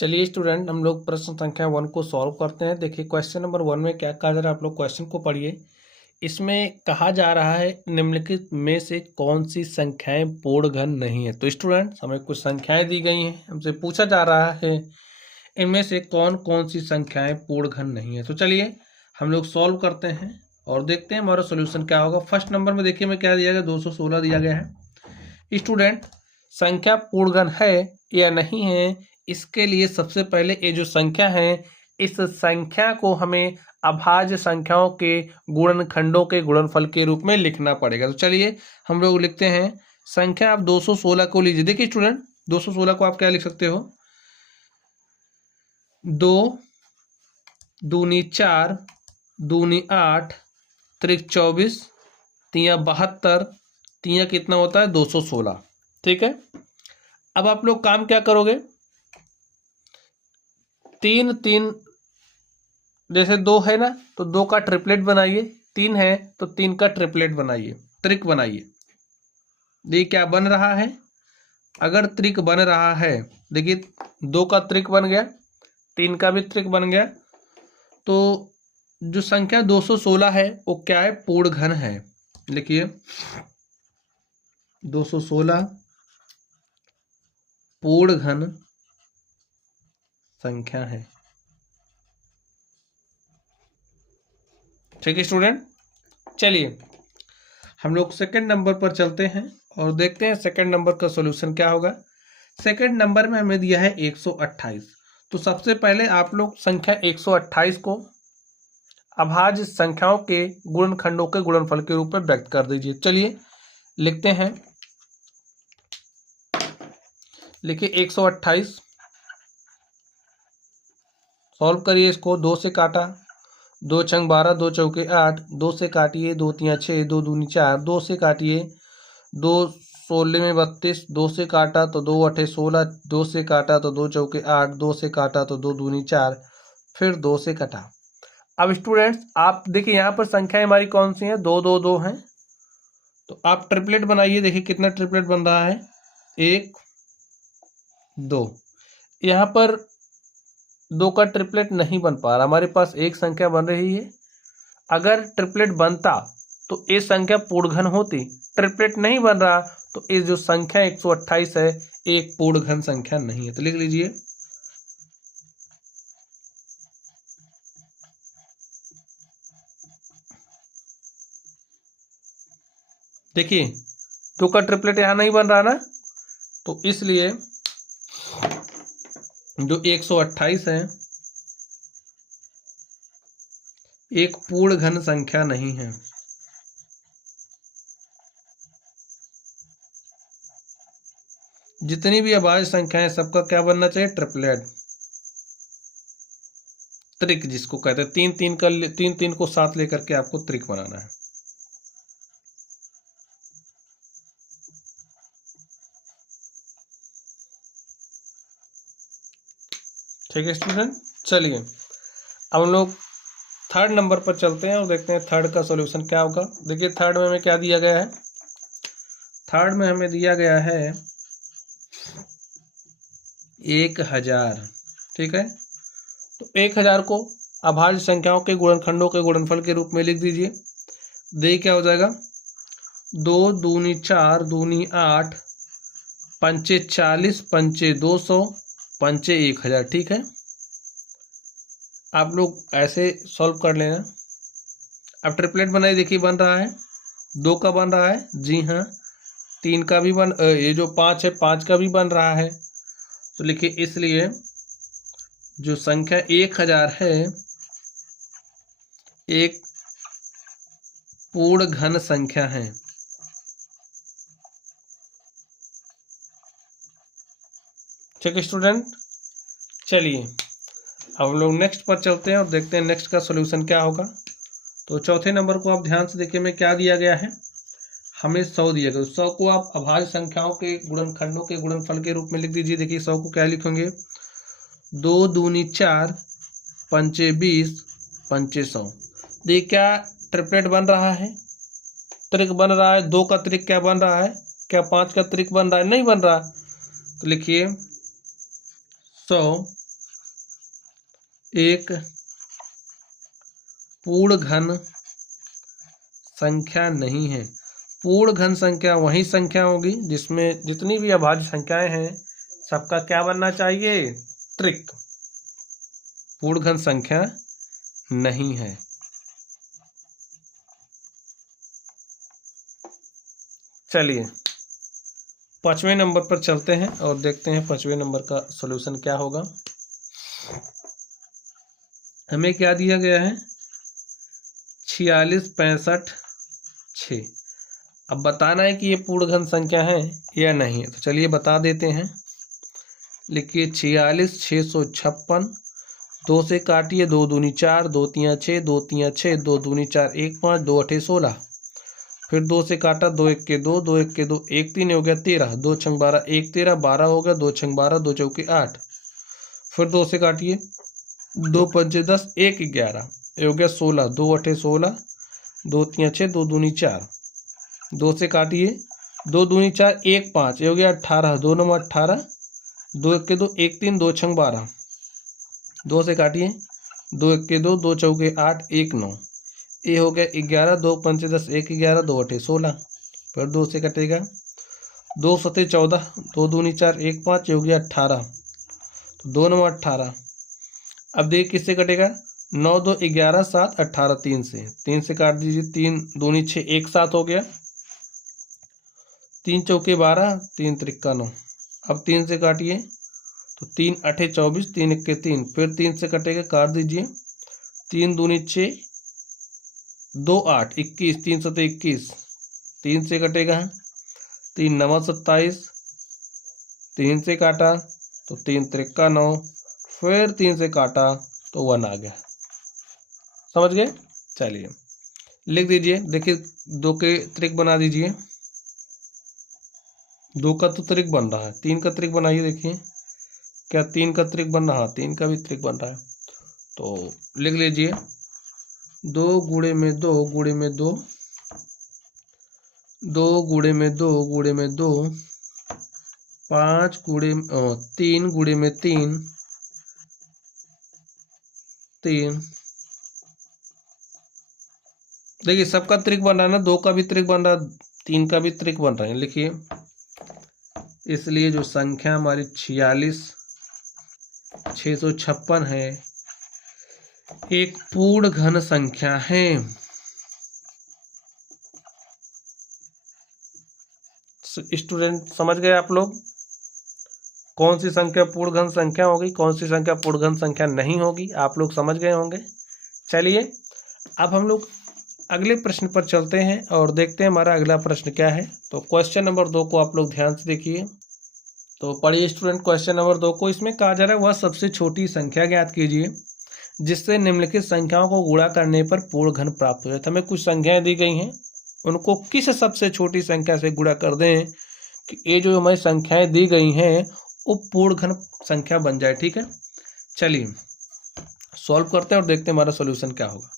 चलिए स्टूडेंट, हम लोग प्रश्न संख्या 1 को सॉल्व करते हैं। देखिए क्वेश्चन नंबर 1 में क्या कहा जा रहा है, आप लोग क्वेश्चन को पढ़िए। इसमें कहा जा रहा है निम्नलिखित में से कौन सी संख्याएं पूर्ण घन नहीं है। तो स्टूडेंट हमें कुछ संख्याएं दी गई हैं, हमसे पूछा जा रहा है इनमें से कौन कौन सी संख्याएं पूर्ण घन नहीं है। तो चलिए हम लोग सॉल्व करते हैं और देखते हैं हमारा सोल्यूशन क्या होगा। फर्स्ट नंबर में देखिए मैं क्या दिया गया, 216 दिया गया है। स्टूडेंट संख्या पूर्ण घन है या नहीं है, इसके लिए सबसे पहले ये जो संख्या है, इस संख्या को हमें अभाज्य संख्याओं के गुणनखंडों के गुणनफल के रूप में लिखना पड़ेगा। तो चलिए हम लोग लिखते हैं संख्या। आप 216 को लीजिए। देखिए स्टूडेंट 216 को आप क्या लिख सकते हो, 2 दूनी 4 दूनी 8 त्रिक 24 तिया 72 तिया कितना होता है 216। ठीक है, अब आप लोग काम क्या करोगे, 3 3 जैसे 2 है ना तो 2 का ट्रिपलेट बनाइए, 3 है तो 3 का ट्रिपलेट बनाइए, त्रिक बनाइए। देखिए क्या बन रहा है, अगर त्रिक बन रहा है, देखिए 2 का त्रिक बन गया, 3 का भी त्रिक बन गया, तो जो संख्या 216 है वो क्या है, पूर्ण घन है। लिखिए 216 पूर्ण घन संख्या है। ठीक है स्टूडेंट, चलिए हम लोग सेकंड नंबर पर चलते हैं और देखते हैं सेकंड नंबर का सॉल्यूशन क्या होगा। सेकंड नंबर में हमें दिया है 128। तो सबसे पहले आप लोग संख्या 128 को अभाज्य संख्याओं के गुणनखंडों के गुणनफल के रूप में व्यक्त कर दीजिए। चलिए लिखते हैं, लिखिए 128, सॉल्व करिए इसको। 2 से काटा, 2 छंग 12, 2 चौके 8, 2 से काटिए, 2 तिया 6, 2 दूनी 4, 2 से काटिए, 2 16 में 32, 2 से काटा तो 2 8 16, 2 से काटा तो 2 चौके 8, 2 से काटा तो 2 दूनी 4, फिर 2 से कटा। अब स्टूडेंट्स आप देखिए यहाँ पर संख्याएं हमारी कौन सी हैं, 2 2 2 हैं। तो आप ट्रिपलेट बनाइए, देखिए कितना ट्रिपलेट बन रहा है, 1 2। यहाँ पर 2 का ट्रिपलेट नहीं बन पा रहा, हमारे पास एक संख्या बन रही है। अगर ट्रिपलेट बनता तो ये संख्या पूर्ण घन होती, ट्रिपलेट नहीं बन रहा तो ये जो संख्या 128 है एक पूर्ण घन संख्या नहीं है। तो लिख लीजिए देखिए 2 का ट्रिपलेट यहां नहीं बन रहा ना, तो इसलिए जो 128 है एक पूर्ण घन संख्या नहीं है। जितनी भी अभाज्य संख्या है सबका क्या बनना चाहिए, ट्रिपलेट, त्रिक जिसको कहते हैं। 3 3 का 3 3 को साथ लेकर के आपको त्रिक बनाना है। ठीक है स्टूडेंट, चलिए अब हम लोग थर्ड नंबर पर चलते हैं और देखते हैं थर्ड का सॉल्यूशन क्या होगा। देखिए थर्ड में हमें क्या दिया गया है, थर्ड में हमें दिया गया है 1000। ठीक है, तो 1000 को अभाज्य संख्याओं के गुणनखंडों के गुणनफल के रूप में लिख दीजिए। देखिए क्या हो जाएगा, 2 दूनी 4 दूनी 8 पंचे 40 पंचे 200 पंचे 1000। ठीक है, आप लोग ऐसे सॉल्व कर लेना। अब ट्रिपलेट बनाइए, देखिए बन रहा है, 2 का बन रहा है, जी हाँ, 3 का भी बन, ये जो 5 है 5 का भी बन रहा है। तो लिखिए इसलिए जो संख्या 1000 है एक पूर्ण घन संख्या है। ठीक है स्टूडेंट, चलिए अब हम लोग नेक्स्ट पर चलते हैं और देखते हैं नेक्स्ट का सॉल्यूशन क्या होगा। तो चौथे नंबर को आप ध्यान से देखिए, में क्या दिया गया है, हमें 100 दिया गया। 100 को आप अभाज्य संख्याओं के गुणनखंडों के गुणनफल के रूप में लिख दीजिए। देखिए 100 को क्या लिखेंगे, 2 दूनी 4 पंचे 20 पंचे 100। देखिए क्या ट्रिपलेट बन रहा है, त्रिक बन रहा है। 2 का त्रिक क्या बन रहा है, क्या 5 का त्रिक बन रहा है, नहीं बन रहा। तो लिखिए 100 एक पूर्ण घन संख्या नहीं है। पूर्ण घन संख्या वही संख्या होगी जिसमें जितनी भी अभाज्य संख्याएं हैं सबका क्या बनना चाहिए, त्रिक। पूर्ण घन संख्या नहीं है। चलिए 5वें नंबर पर चलते हैं और देखते हैं 5वें नंबर का सॉल्यूशन क्या होगा। हमें क्या दिया गया है, 46, 65, 6। अब बताना है कि ये पूर्ण घन संख्या है या नहीं है। तो चलिए बता देते हैं। लिखिए 46, 656, 2 से काटिए, 2 दूनी 4, 2 तिया 6, 2 तिया 6, 2 दूनी 4, 1 5, 2 8 16। फिर 2 से काटा, 2 1 के 2, 2 1 के 2, 1 3 हो गया 13, 2 6 12, 1 13, 12 हो गया, 2 6 12, 2 चौके 8। फिर 2 से काटिए, 2 5 10, 1 11, ये हो गया 16, 2 8 16, 2 तिया 6, 2 दूनी 4। 2 से काटिए, 2 दूनी 4, 1 5, ये हो गया 18, 2 9 18, 2 1 के 2, 1 3, 2 6 12। 2 से काटिए, 2 1 के 2, 2 चौके 8, 1 9, ये हो गया 11, 2 5 10, 1 11, 2 8 16। फिर 2 से कटेगा, 2 7 14, 2 दूनी 4, 1 5, ये हो गया 18, तो 2 9 18। अब देखिए किससे कटेगा, 9 2 11 7 18, 3 से काट दीजिए, 3 दूनी 6, 1 7 हो गया, 3 चौके 12, 3 त्रिक्का 9। अब 3 से काटिए, तो 3 8 24, 3 1 के 3। फिर 3 से कटेगा, काट दीजिए, 3 दूनी 6, 2 8 21, 3 7 21। 3 से कटेगा, 3 9 27, 3 से काटा तो 3 त्रिक्का 9। फिर 3 से काटा तो 1 आ गया। समझ गए। चलिए लिख दीजिए। देखिए 2 के त्रिक बना दीजिए। 2 का तो त्रिक बन रहा है, 3 का त्रिक बनाइए। देखिए क्या 3 का त्रिक बन रहा है, 3 का भी त्रिक बन रहा है। तो लिख लीजिए, 2 गुणे में 2 गुणे में 2, 2 गुणे में 2 गुणे में 2, 5 गुणे 3 गुणे में 3, 3। देखिए सबका त्रिक बन रहा है ना, 2 का भी त्रिक बन रहा है, 3 का भी त्रिक बन रहा है। लिखिए, इसलिए जो संख्या हमारी 46 656 है एक पूर्ण घन संख्या है। स्टूडेंट समझ गए आप लोग, कौन सी संख्या पूर्ण घन संख्या होगी, कौन सी संख्या पूर्ण घन संख्या नहीं होगी, आप लोग समझ गए होंगे। चलिए अब हम लोग अगले प्रश्न पर चलते हैं और देखते हैं हमारा अगला प्रश्न क्या है। तो क्वेश्चन नंबर 2 को आप लोग ध्यान से देखिए। तो पढ़िए स्टूडेंट, क्वेश्चन नंबर 2 को इसमें कहा जा रहा है वह सबसे छोटी संख्या ज्ञात कीजिए जिससे निम्नलिखित संख्याओं को गुणा करने पर पूर्ण घन प्राप्त हो जाए। हमें कुछ संख्याएं दी गई हैं, उनको किस सबसे छोटी संख्या से गुणा कर दें कि ये जो हमारी संख्याएं दी गई हैं वो पूर्ण घन संख्या बन जाए। ठीक है, चलिए सॉल्व करते हैं और देखते हैं हमारा सोल्यूशन क्या होगा।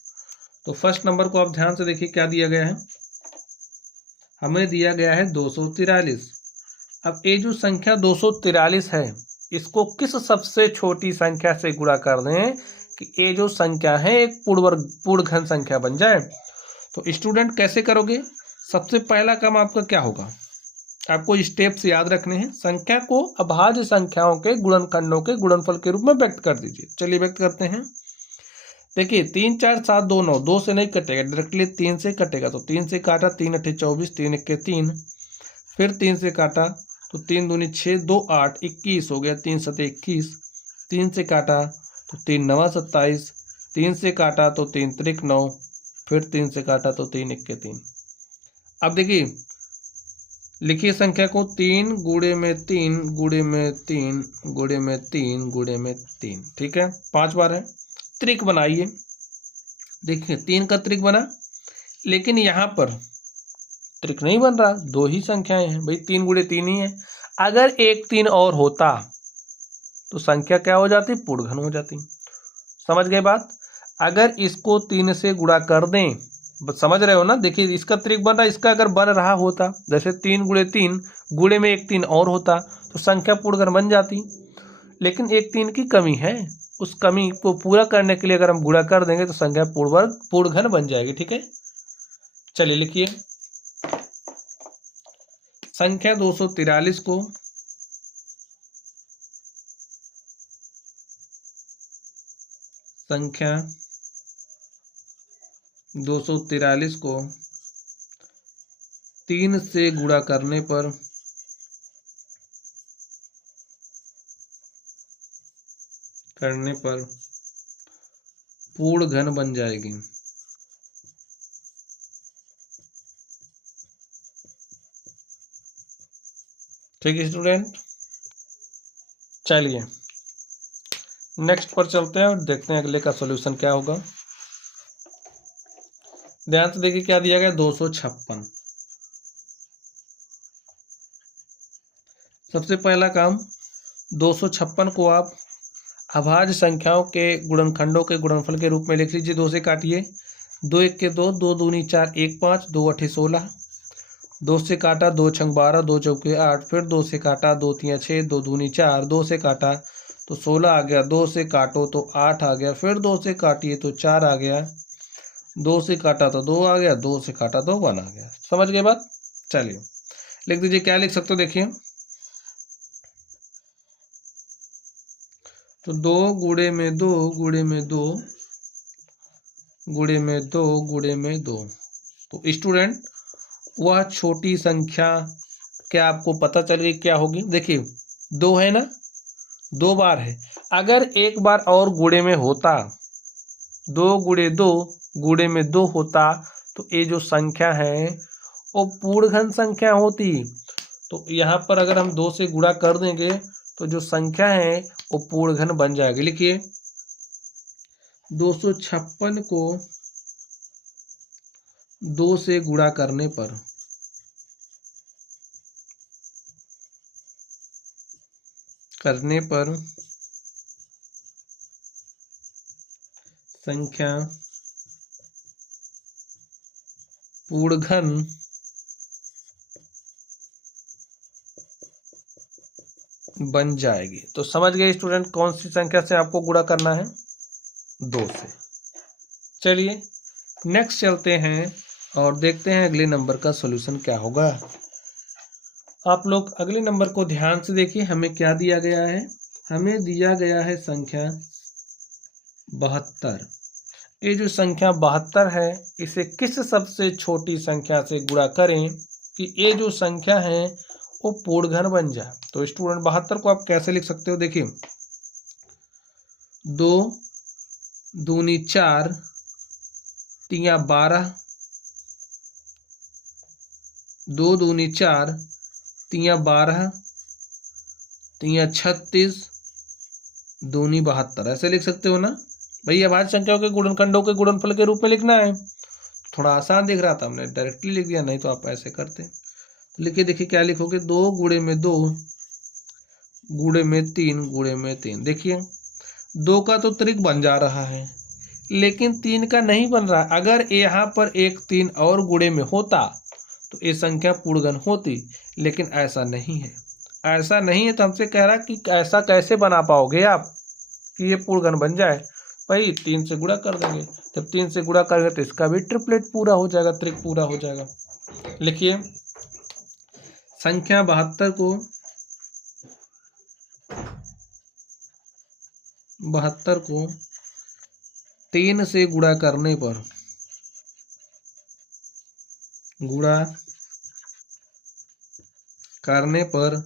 तो फर्स्ट नंबर को आप ध्यान से देखिए क्या दिया गया है। हमें दिया गया है 243। अब ये जो संख्या 243 है इसको किस सबसे छोटी संख्या से गुणा कर दें कि ये जो संख्या है एक पूर्ण घन संख्या बन जाए। तो स्टूडेंट कैसे करोगे, सबसे पहला काम आपका क्या होगा, आपको स्टेप्स याद रखने हैं। संख्या को अभाज्य संख्याओं के गुणनखंडों के गुणनफल के रूप में व्यक्त कर दीजिए। चलिए व्यक्त करते हैं। देखिए 3 4 7 2 9, 2 से नहीं कटेगा, डायरेक्टली 3 से कटेगा। तो 3 से काटा, 3 8 24, 3 1 के 3। फिर 3 से काटा तो 3 दूनी 6, 2 8 21 हो गया, 3 7 21। 3 से काटा तो 3 9 27, 3 से काटा तो 3 त्रिक 9, फिर 3 से काटा तो 3 1 के 3। अब देखिए लिखिए संख्या को, 3 गुणे में 3 गुणे में 3 गुणे में 3 गुणे में 3। ठीक है, 5 बार है। त्रिक बनाइए। देखिए 3 का त्रिक बना, लेकिन यहाँ पर त्रिक नहीं बन रहा, 2 ही संख्याएं हैं भाई, 3 गुणे 3 ही है। अगर एक 3 और होता तो संख्या क्या हो जाती, पूर्ण घन हो जाती। समझ गए बात। अगर इसको 3 से गुणा कर दें, समझ रहे हो ना। देखिए इसका त्रिक बन रहा है, इसका अगर बन रहा होता जैसे 3 गुणे 3 गुणे में एक 3 और होता तो संख्या पूर्ण घन बन जाती। लेकिन एक 3 की कमी है, उस कमी को पूरा करने के लिए अगर हम गुणा कर देंगे तो संख्या पूर्ण घन बन जाएगी। ठीक है, चलिए लिखिए संख्या 243 को संख्या 243 को 3 से गुणा करने पर पूर्ण घन बन जाएगी। ठीक है स्टूडेंट, चलिए नेक्स्ट पर चलते हैं और देखते हैं अगले का सॉल्यूशन क्या होगा। ध्यान से देखिए क्या दिया गया, 256। सबसे पहला काम, 256 को आप अभाज्य संख्याओं के गुणनखंडों के गुणनफल के रूप में लिख लीजिए। 2 से काटिए, 2 1 के 2, 2 दूनी 4, 1 5, 2 8 16। 2 से काटा, 2 6 12, 2 चौके 8, फिर 2 से काटा, 2 3 6, 2 दूनी 4, 2 से काटा तो 16 आ गया, 2 से काटो तो 8 आ गया, फिर 2 से काटिए तो 4 आ गया, 2 से काटा तो 2 आ गया, 2 से काटा तो 1 आ गया। समझ गए बात? चलिए लिख दीजिए, क्या लिख सकते हो देखिए, तो 2 गुणे में 2 गुणे में 2 गुणे में 2 गुणे में 2। तो स्टूडेंट वह छोटी संख्या क्या आपको पता चल गई क्या होगी? देखिए 2 है ना, 2 बार है, अगर एक बार और गुणे में होता, 2 गुणे 2 गुणे में 2 होता तो ये जो संख्या है वो पूर्ण घन संख्या होती। तो यहाँ पर अगर हम 2 से गुणा कर देंगे तो जो संख्या है वो पूर्ण घन बन जाएगी। लिखिए 256 को 2 से गुणा करने पर संख्या पूर्ण घन बन जाएगी। तो समझ गए स्टूडेंट कौन सी संख्या से आपको गुणा करना है? 2 से। चलिए नेक्स्ट चलते हैं और देखते हैं अगले नंबर का सॉल्यूशन क्या होगा। आप लोग अगले नंबर को ध्यान से देखिए, हमें क्या दिया गया है? हमें दिया गया है संख्या 72। ये जो संख्या 72 है इसे किस सबसे छोटी संख्या से गुणा करें कि ये जो संख्या है वो पूर्ण घन बन जाए। तो स्टूडेंट 72 को आप कैसे लिख सकते हो? देखिए 2 दूनी 4, 3 12, 2 दूनी 4, 3 12, 3 36, दूनी 72, ऐसे लिख सकते हो ना भैया। अभाज्य संख्याओं के गुणनखंडों के गुणनफल के रूप में लिखना है। थोड़ा आसान दिख रहा था, हमने डायरेक्टली लिख दिया, नहीं तो आप ऐसे करते। लिखिए, देखिए क्या लिखोगे, 2 गुणे में 2 गुणे में 3 गुणे में 3। देखिए 2 का तो त्रिक बन जा रहा है लेकिन 3 का नहीं बन रहा। अगर यहाँ पर एक 3 और गुणे में होता तो ये संख्या पूर्ण घन होती, लेकिन ऐसा नहीं है। ऐसा नहीं है तो हमसे कह रहा कि ऐसा कैसे बना पाओगे आप कि ये पूर्ण घन बन जाए? भाई 3 से गुणा कर देंगे, जब 3 से गुणा करेंगे तो इसका भी ट्रिपलेट पूरा हो जाएगा, त्रिक पूरा हो जाएगा। लिखिए संख्या 72 को 3 से गुणा करने पर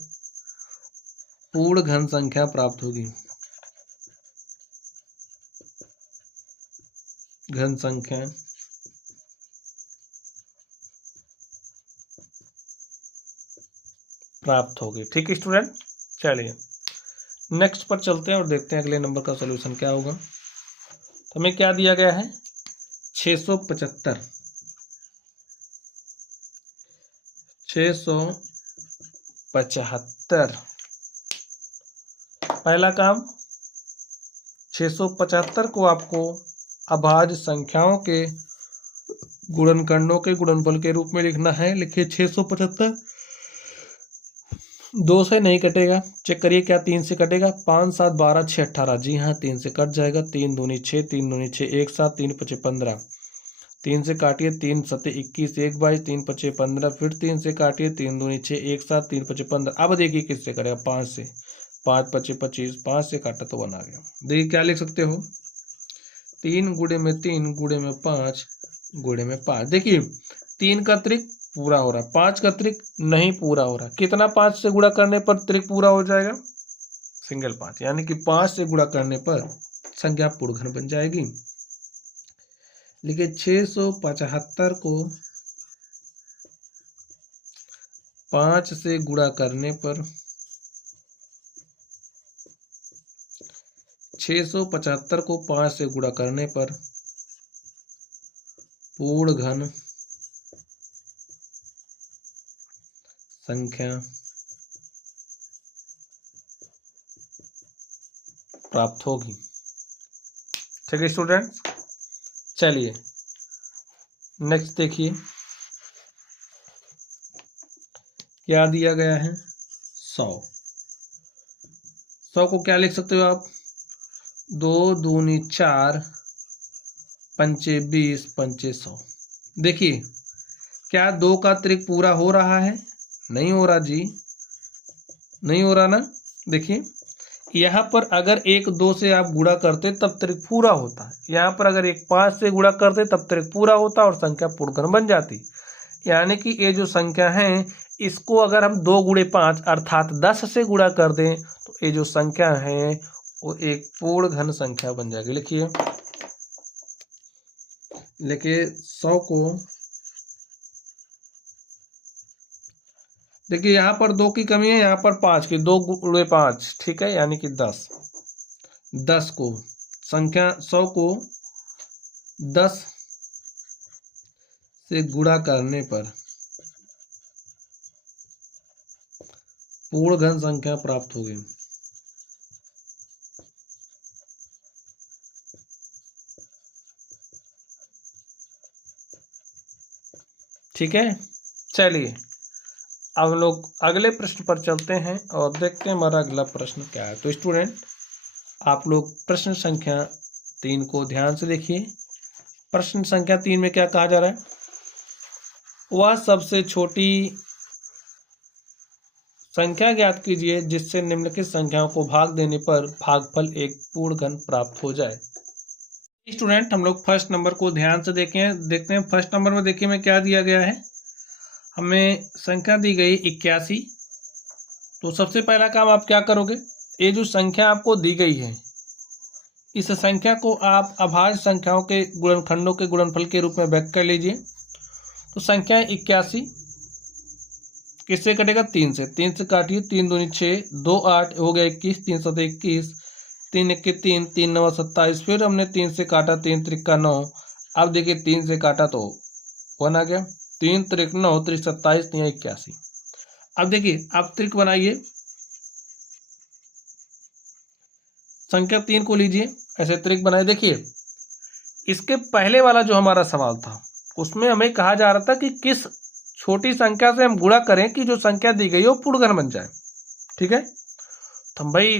पूर्ण घन संख्या प्राप्त होगी। घन संख्या प्राप्त होगी। ठीक है स्टूडेंट, चलिए नेक्स्ट पर चलते हैं और देखते हैं अगले नंबर का सॉल्यूशन क्या होगा। तो हमें क्या दिया गया है? 675। 675 पहला काम, 675 को आपको अभाज्य संख्याओं के गुणनखंडों के गुणनफल के रूप में लिखना है। लिखिए 675 2 से नहीं कटेगा, चेक करिए क्या 3 से कटेगा। 5 7 12 6 18, जी हाँ 3 से कट जाएगा। 3 दूनी 6, 3 दूनी 6, 1 7, 3 5 15, 3 से काटिए, 3 7 21, 1 22, 3 5 15, फिर 3 से काटिए, 3 दूनी 6, 1 7, 3 5 15। अब देखिए किससे कटेगा, 5 से, 5 5 25, 5 से काटा तो 1 आ गया। देखिए क्या लिख सकते हो, 3 गुणे में 3 गुणे में 5 गुणे में 5। देखिए 3 का त्रिक पूरा हो रहा है, 5 का त्रिक नहीं पूरा हो रहा। कितना 5 से गुणा करने पर त्रिक पूरा हो जाएगा, सिंगल 5, यानी कि 5 से गुणा करने पर संख्या पूर्ण बन जाएगी। लिखिए 675 को 5 से गुणा करने पर 675 को 5 से गुणा करने पर पूर्ण घन संख्या प्राप्त होगी। ठीक है स्टूडेंट, चलिए नेक्स्ट देखिए क्या दिया गया है, 100। 100 को क्या लिख सकते हो आप, 2 दूनी 4, पंचे 20, पंचे 100। देखिए क्या 2 का त्रिक पूरा हो रहा है, नहीं हो रहा जी, नहीं हो रहा ना। देखिए यहाँ पर अगर 1 2 से आप गुणा करते तब त्रिक पूरा होता है, यहाँ पर अगर 1 5 से गुणा करते तब त्रिक पूरा होता और संख्या पूर्ण बन जाती। यानी कि ये जो संख्या है इसको अगर हम 2 गुणे 5 अर्थात 10 से गुणा कर दें तो ये जो संख्या है वो एक पूर्ण घन संख्या बन जाएगी। लिखिए 100 को, देखिए यहाँ पर 2 की कमी है, यहाँ पर 5 की, 2 गुणे 5, ठीक है, यानी कि 10। 10 को संख्या 100 को 10 से गुणा करने पर पूर्ण घन संख्या प्राप्त होगी। ठीक है, चलिए अब लोग अगले प्रश्न पर चलते हैं और देखते हैं हमारा अगला प्रश्न क्या है। तो स्टूडेंट आप लोग प्रश्न संख्या 3 को ध्यान से देखिए। प्रश्न संख्या 3 में क्या कहा जा रहा है, वह सबसे छोटी संख्या ज्ञात कीजिए जिससे निम्नलिखित संख्याओं को भाग देने पर भागफल एक पूर्ण घन प्राप्त हो जाए। स्टूडेंट हम लोग फर्स्ट नंबर को ध्यान से देखते हैं। फर्स्ट नंबर में देखिए में क्या दिया गया है, हमें संख्या दी गई 81। तो सबसे पहला काम आप क्या करोगे, ये जो संख्या आपको दी गई है इस संख्या को आप अभाज्य संख्याओं के गुणनखंडों के गुणनफल के रूप में व्यक्त कर लीजिए। तो संख्या 81 किससे कटेगा, 3 से। 3 से काटिए, 3 दूनी 6, 2 8 हो गया 21, 3 7 21, 3 1 3, 3 9 27। फिर हमने 3 से काटा, 3 त्रिक 9। अब देखिए 3 से काटा तो 1 आ गया, 3 त्रिक 9, 3 27, 3 81। अब देखिए आप त्रिक बनाइए, संख्या 3 को लीजिए, ऐसे त्रिक बनाए। देखिए इसके पहले वाला जो हमारा सवाल था उसमें हमें कहा जा रहा था कि किस छोटी संख्या से हम गुणा करें कि जो संख्या दी गई है वो पूर्ण घन बन जाए। ठीक है, तो हम भाई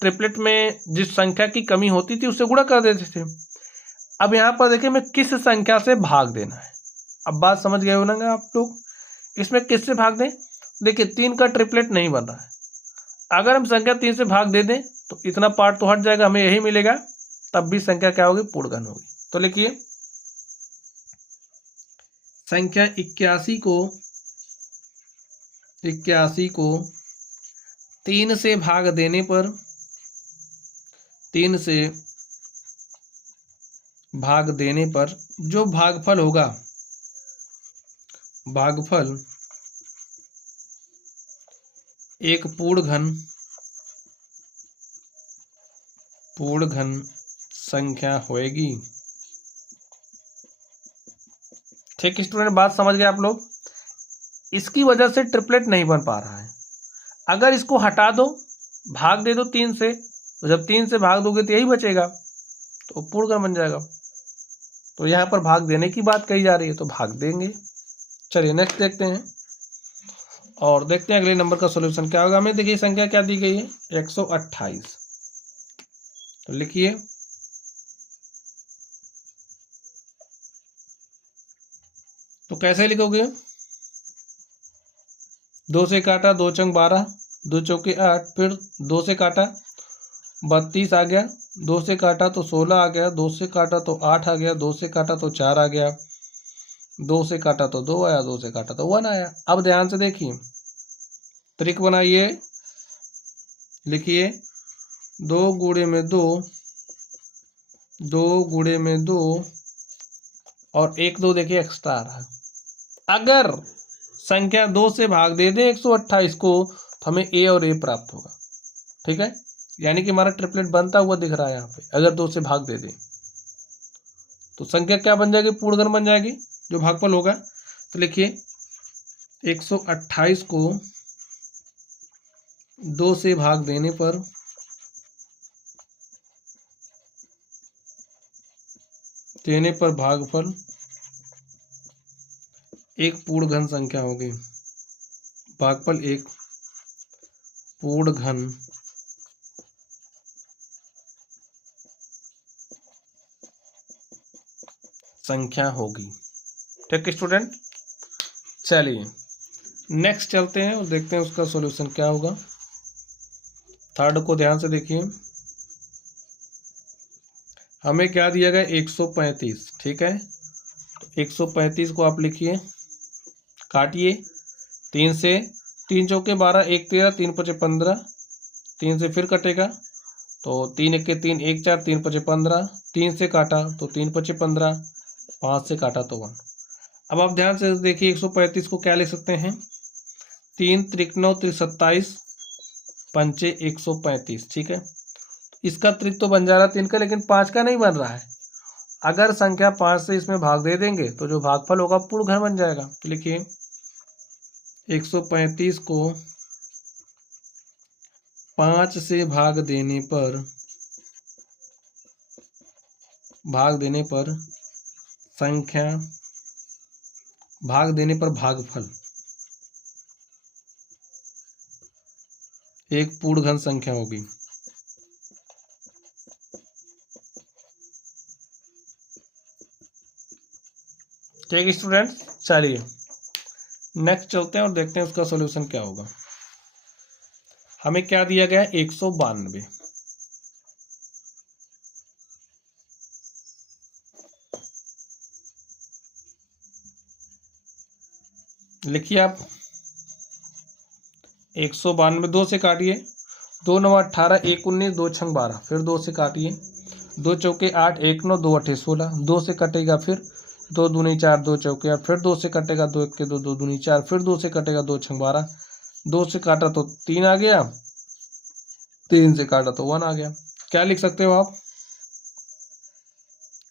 ट्रिपलेट में जिस संख्या की कमी होती थी उससे गुणा कर देते थे। अब यहाँ पर देखिए मैं किस संख्या से भाग देना है, अब बात समझ गए हो ना आप लोग। इसमें किससे भाग दें, देखिए 3 का ट्रिपलेट नहीं बन रहा है, अगर हम संख्या 3 से भाग दे दें तो इतना पार्ट तो हट जाएगा, हमें यही मिलेगा, तब भी संख्या क्या होगी, पूर्ण घन होगी। तो लिखिए संख्या 81 को 3 से भाग देने पर 3 से भाग देने पर जो भागफल होगा, भागफल एक पूर्ण घन संख्या होगी। ठीक स्टूडेंट, बात समझ गए आप लोग। इसकी वजह से ट्रिपलेट नहीं बन पा रहा है। अगर इसको हटा दो, भाग दे दो 3 से, तो जब 3 से भाग दोगे तो यही बचेगा, तो पूर्ण घन बन जाएगा। तो यहाँ पर भाग देने की बात कही जा रही है तो भाग देंगे। चलिए नेक्स्ट देखते हैं और देखते हैं अगले नंबर का सॉल्यूशन क्या होगा। हमें देखिए संख्या क्या दी गई है 128, तो लिखिए तो कैसे लिखोगे, 2 से काटा 2 चंग 12, 2 चौके 8, फिर 2 से काटा 32 आ गया, 2 से काटा तो 16 आ गया, 2 से काटा तो 8 आ गया, 2 से काटा तो 4 आ गया, 2 से काटा तो 2 आया, 2 से काटा तो 1 आया। अब ध्यान से देखिए, ट्रिक बनाइए, लिखिए 2 गुणे में 2, 2 गुणे में 2 और 1 2 देखिए एक्स्ट्रा आ रहा है। अगर संख्या 2 से भाग दे दे 128 को तो हमें ए और ए प्राप्त होगा। ठीक है, यानी कि हमारा ट्रिपलेट बनता हुआ दिख रहा है यहाँ पे। अगर 2 से भाग दे दे तो संख्या क्या बन जाएगी, पूर्णघन बन जाएगी, जो भागफल होगा। तो लिखिए 128 को 2 से भाग देने पर भागफल एक पूर्णघन संख्या होगी। भागफल एक पूर्णघन संख्या होगी। ठीक है स्टूडेंट, चलिए नेक्स्ट चलते हैं और देखते हैं उसका सॉल्यूशन क्या होगा। थर्ड को ध्यान से देखिए, हमें क्या दिया गया 135। ठीक है, तो 135 को आप लिखिए, काटिए 3 से, 3 चौके 12, 1 13, 3 5 15, 3 से फिर कटेगा तो 3 1 3, 1 4, 3 5 15, 3 से काटा तो 3 5 15, 5 से काटा तो 1। अब आप ध्यान से देखिए 135 को क्या लिख सकते हैं, 3 त्रिक 9 त्रिक 27, पंचे 135। ठीक है, इसका त्रिक तो बन जा रहा है 3 का, लेकिन 5 का नहीं बन रहा है। अगर संख्या 5 से इसमें भाग दे देंगे तो जो भागफल होगा पूर्णघन बन जाएगा। तो लिखिए 135 को 5 से भाग देने पर संख्या, भाग देने पर भागफल एक पूर्णघन संख्या होगी। ठीक स्टूडेंट, चलिए नेक्स्ट चलते हैं और देखते हैं उसका सॉल्यूशन क्या होगा। हमें क्या दिया गया 192। लिखिए आप 192, 2 से काटिए, 2 9 18, 1 19, 2 6 12, फिर 2 से काटिए, 2 चौके 8, 1 9, 2 8 16, 2 से कटेगा, फिर 2 दूनी 4, 2 चौके 8, फिर 2 से कटेगा, 2 1 2, 2 दूनी 4, फिर 2 से कटेगा, 2 6 12, 2 से काटा तो 3 आ गया, 3 से काटा तो 1 आ गया। क्या लिख सकते हो आप,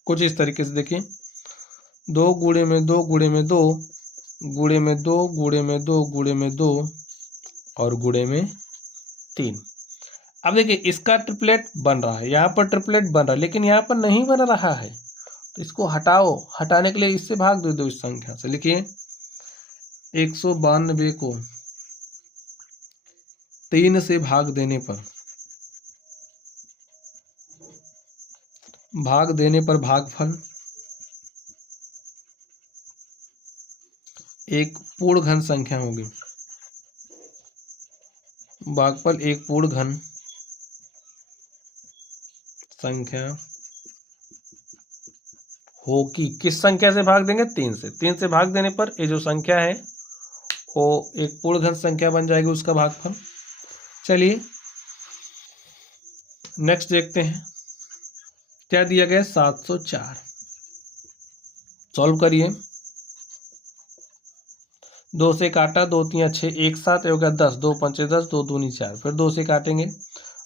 कुछ इस तरीके से देखिए, 2 गुणे में 2 गुणे में 2 गुणे में 2 गुणे में 2 गुणे में 2 और गुणे में 3। अब देखिए इसका ट्रिपलेट बन रहा है, यहाँ पर ट्रिपलेट बन रहा है, लेकिन यहाँ पर नहीं बन रहा है, तो इसको हटाओ। हटाने के लिए इससे भाग दे दो इस संख्या से। लिखिए 192 को 3 से भाग देने पर भागफल एक पूर्णघन संख्या होगी। भागफल एक पूर्णघन संख्या होगी। किस संख्या से भाग देंगे, 3 से। 3 से भाग देने पर ये जो संख्या है वो एक पूर्णघन संख्या बन जाएगी, उसका भागफल। चलिए नेक्स्ट देखते हैं क्या दिया गया 704। सॉल्व करिए, 2 से काटा, 2 3 6, 1 7 हो गया 10, 2 5 10, 2 दूनी 4, फिर 2 से काटेंगे,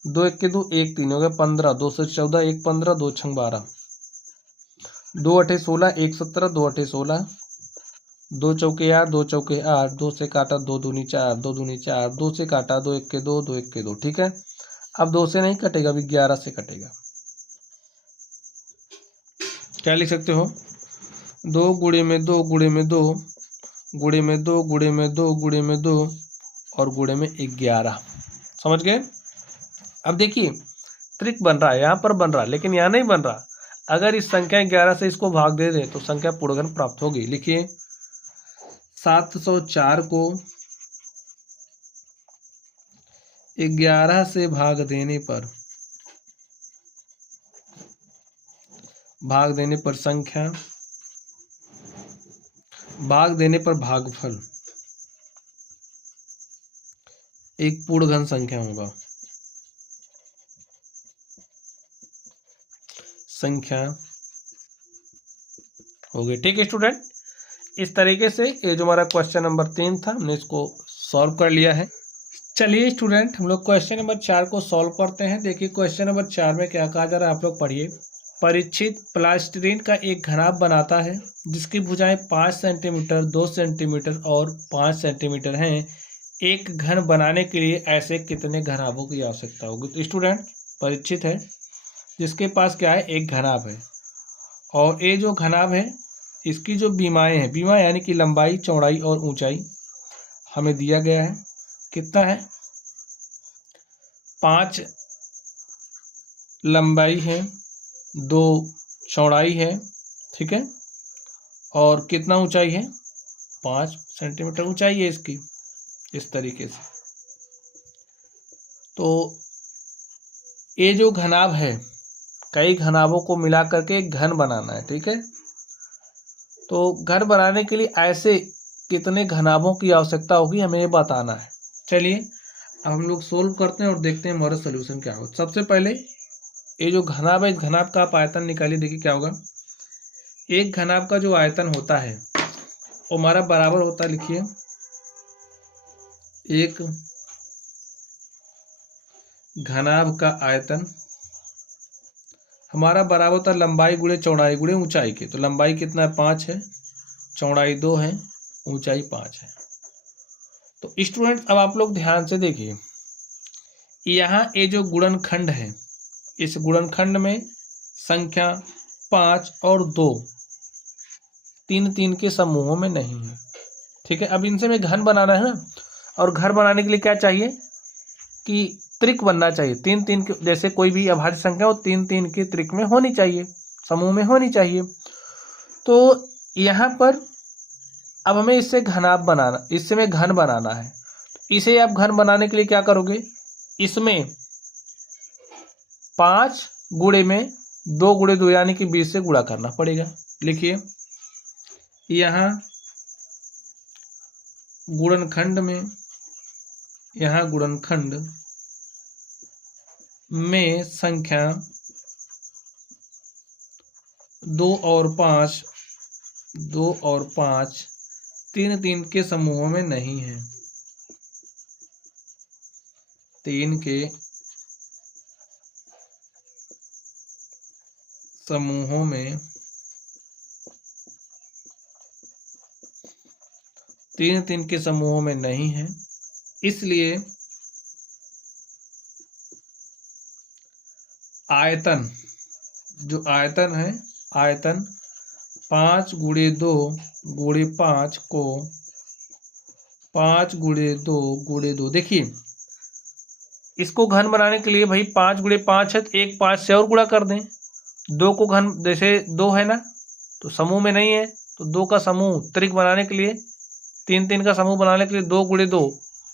2 1 2, 1 3 हो गया 15, 2 से 14, 1 15, 2 6 12, 2 8 16, 1 17, 2 8 16, 2 चौके 8, 2 चौके 8, 2 से काटा 2 दूनी 4, 2 दूनी 4, 2 से काटा 2 1 2, 2 1 2। ठीक है, अब 2 से नहीं कटेगा, अभी 11 से कटेगा। क्या लिख सकते हो, 2 गुणे में 2 गुणे में 2 गुणे में 2 गुणे में 2 गुणे में 2 और गुणे में 11। समझ गए। अब देखिए त्रिक बन रहा है, यहाँ पर बन रहा है, लेकिन यहाँ नहीं बन रहा। अगर इस संख्या 11 से इसको भाग दे दे तो संख्या पूर्णघन प्राप्त होगी। लिखिए 704 को 11 से भाग देने पर संख्या, भाग देने पर भागफल एक पूर्णघन संख्या होगा। हो गई। ठीक है स्टूडेंट, इस तरीके से ये जो हमारा क्वेश्चन नंबर 3 था हमने इसको सॉल्व कर लिया है। चलिए स्टूडेंट हम लोग क्वेश्चन नंबर 4 को सॉल्व करते हैं। देखिए क्वेश्चन नंबर 4 में क्या कहा जा रहा है, आप लोग पढ़िए। परीक्षित प्लास्टिरीन का एक घनाभ बनाता है जिसकी भुजाएं 5 सेंटीमीटर, 2 सेंटीमीटर और 5 सेंटीमीटर हैं। एक घन बनाने के लिए ऐसे कितने घनाभों की आवश्यकता होगी। तो स्टूडेंट परीक्षित है जिसके पास क्या है, एक घनाभ है, और ये जो घनाभ है इसकी जो बीमाएँ हैं, बीमा यानी कि लंबाई, चौड़ाई और ऊंचाई हमें दिया गया है। कितना है, 5 लंबाई है, 2 चौड़ाई है, ठीक है, और कितना ऊंचाई है, 5 सेंटीमीटर ऊंचाई है इसकी, इस तरीके से। तो ये जो घनाभ है, कई घनाभों को मिला करके एक घन बनाना है, ठीक है। तो घन बनाने के लिए ऐसे कितने घनाभों की आवश्यकता होगी हमें ये बताना है। चलिए अब हम लोग सोल्व करते हैं और देखते हैं हमारा सोल्यूशन क्या होगा। सबसे पहले ये जो घनाभ है, इस घनाभ का आप आयतन निकालिए। देखिए क्या होगा, एक घनाभ का जो आयतन होता है वो हमारा बराबर होता है, लिखिए, एक घनाभ का आयतन हमारा बराबर होता है लंबाई गुणे चौड़ाई गुणे ऊंचाई के। तो लंबाई कितना है, 5 है, चौड़ाई 2 है, ऊंचाई 5 है। तो स्टूडेंट अब आप लोग ध्यान से देखिए, यहाँ ये जो गुणनखंड है, इस गुणनखंड में संख्या 5 और 2 3 के समूहों में नहीं है, ठीक है। अब इनसे में घन बनाना है ना, और घर बनाने के लिए क्या चाहिए कि त्रिक बनना चाहिए। 3 के, जैसे कोई भी अभाज्य संख्या हो 3 की त्रिक में होनी चाहिए, समूह में होनी चाहिए। तो यहाँ पर अब हमें इससे घनाभ बनाना, इससे में घन बनाना है। इसे आप घन बनाने के लिए क्या करोगे, इसमें 5 गुणे में 2 गुणे 2 यानी कि 20 से गुणा करना पड़ेगा। लिखिए यहाँ गुणनखंड में, यहाँ गुणनखंड में संख्या 2 और 5 3 के समूहों में नहीं है। 3 के समूहों में 3 के समूहों में नहीं है, इसलिए आयतन, जो आयतन है, आयतन 5 गुणे 2 गुणे 5 को 5 गुणे 2 गुणे 2। देखिए इसको घन बनाने के लिए भाई 5 गुणे 5 है तो एक 5 से और गुणा कर दें। 2 को घन, जैसे 2 है ना तो समूह में नहीं है, तो 2 का समूह त्रिक बनाने के लिए, 3 का समूह बनाने के लिए 2 गुणे 2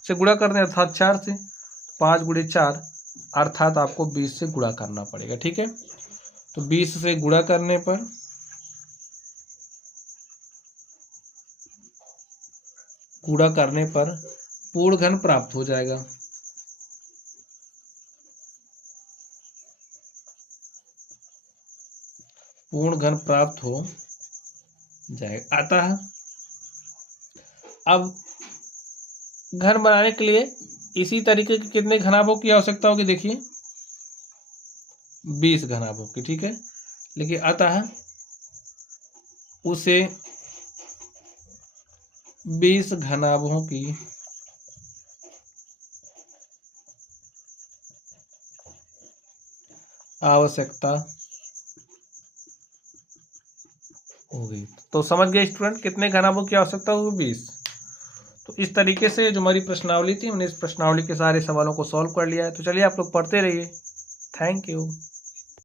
से गुणा कर दें, अर्थात 4 से। 5 गुणे 4 अर्थात आपको 20 से गुणा करना पड़ेगा, ठीक है। तो 20 से गुणा करने पर पूर्ण घन प्राप्त हो जाएगा। पूर्ण घन प्राप्त हो जाएगा। अतः अब घन बनाने के लिए इसी तरीके के कितने घनाभों की आवश्यकता होगी, देखिए 20 घनाभों की, ठीक है। लेकिन अतः उसे 20 घनाभों की आवश्यकता होगी। तो समझ गए स्टूडेंट, कितने घनाभों की आवश्यकता होगी, 20। तो इस तरीके से जो हमारी प्रश्नावली थी, हमने इस प्रश्नावली के सारे सवालों को सॉल्व कर लिया है। तो चलिए आप लोग पढ़ते रहिए। Thank you.